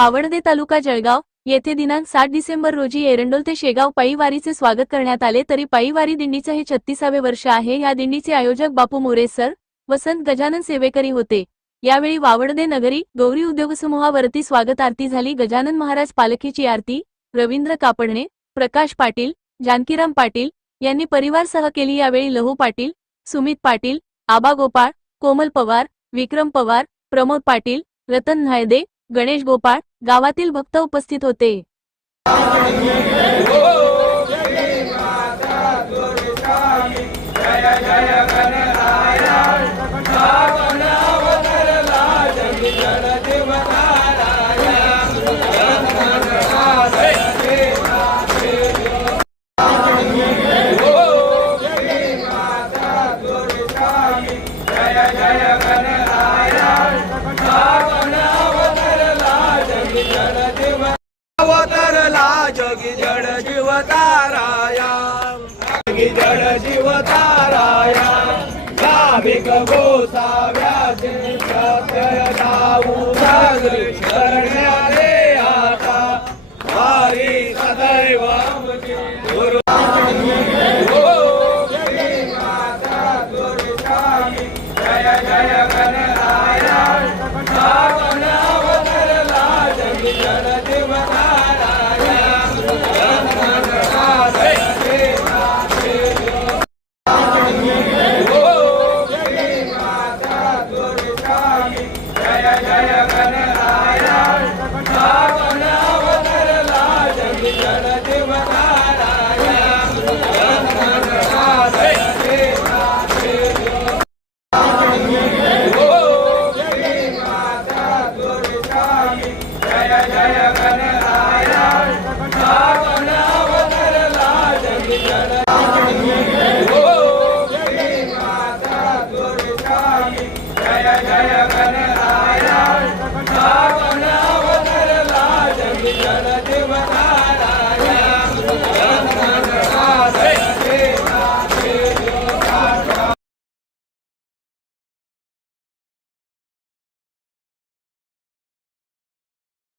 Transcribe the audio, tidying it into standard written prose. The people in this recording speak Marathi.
वावडदे तालुका जळगाव येथे दिनांक 7 डिसेंबर रोजी एरंडोल ते शेगाव पायी वारीचे स्वागत करण्यात आले। तरी पायी वारी दिंडीचे हे 36वे वर्ष आहे। या दिंडीचे आयोजक बापू मोरे सर, वसंत गजानन सेवेकरी होते। यावेळी वावडदे नगरी गौरी उद्योग समूहावरती स्वागत आरती झाली। गजानन महाराज पालखीची आरती रवींद्र कापडणे, प्रकाश पाटील, जानकीराम पाटील यांनी परिवारसह केली। यावेळी लहू पाटील, सुमित पाटील, आबा गोपाळ, कोमल पवार, विक्रम पवार, प्रमोद पाटील, रतन नायदे, गणेश गोपाळ गावातील भक्त उपस्थित होते। जगी जड जीवताराया, जगी जड जीवताराया, भाविक गोसाव्याचे प्रत्यय दाऊ सागरी करण्याले आता वारी सदैव गुरु जय जय गणराया, श्रावण अवतरला जगी जड जीवताराया। जय जय गणराया।